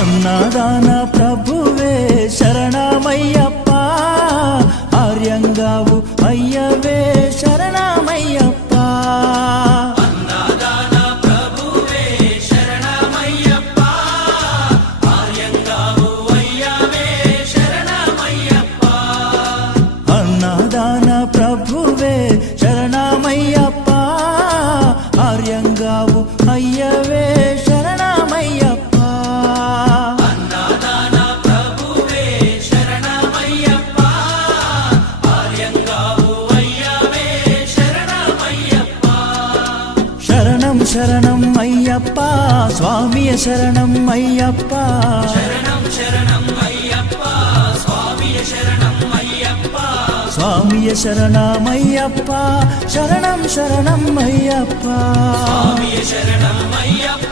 అన్నదాన ప్రభువే శరణమయ్యప్ప, ఆర్యంగావు అయ్యవే శరణమయ్యప్ప. అన్నదాన ప్రభువే శరణమయ్యప్ప, ఆర్యంగావు అయ్యవే శరణమయ్యప్ప. అన్నదాన ప్రభువే శరణమయ్యప్ప, ఆర్యంగావు అయ్యవే శరణమయ్యప్ప. అన్నదాన ప్రభువే శరణమయ్యప్ప, ఆర్యంగావు అయ్యవే శరణమయ్యప్ప. శరణం శరణం అయ్యప్ప, స్వామియ శరణం అయ్యప్ప. శరణం శరణం అయ్యప్ప, స్వామియ శరణం అయ్యప్ప. స్వామియ శరణమయ్యప్ప, శరణం శరణం అయ్యప్ప. స్వామియ శరణం అయ్యప్ప.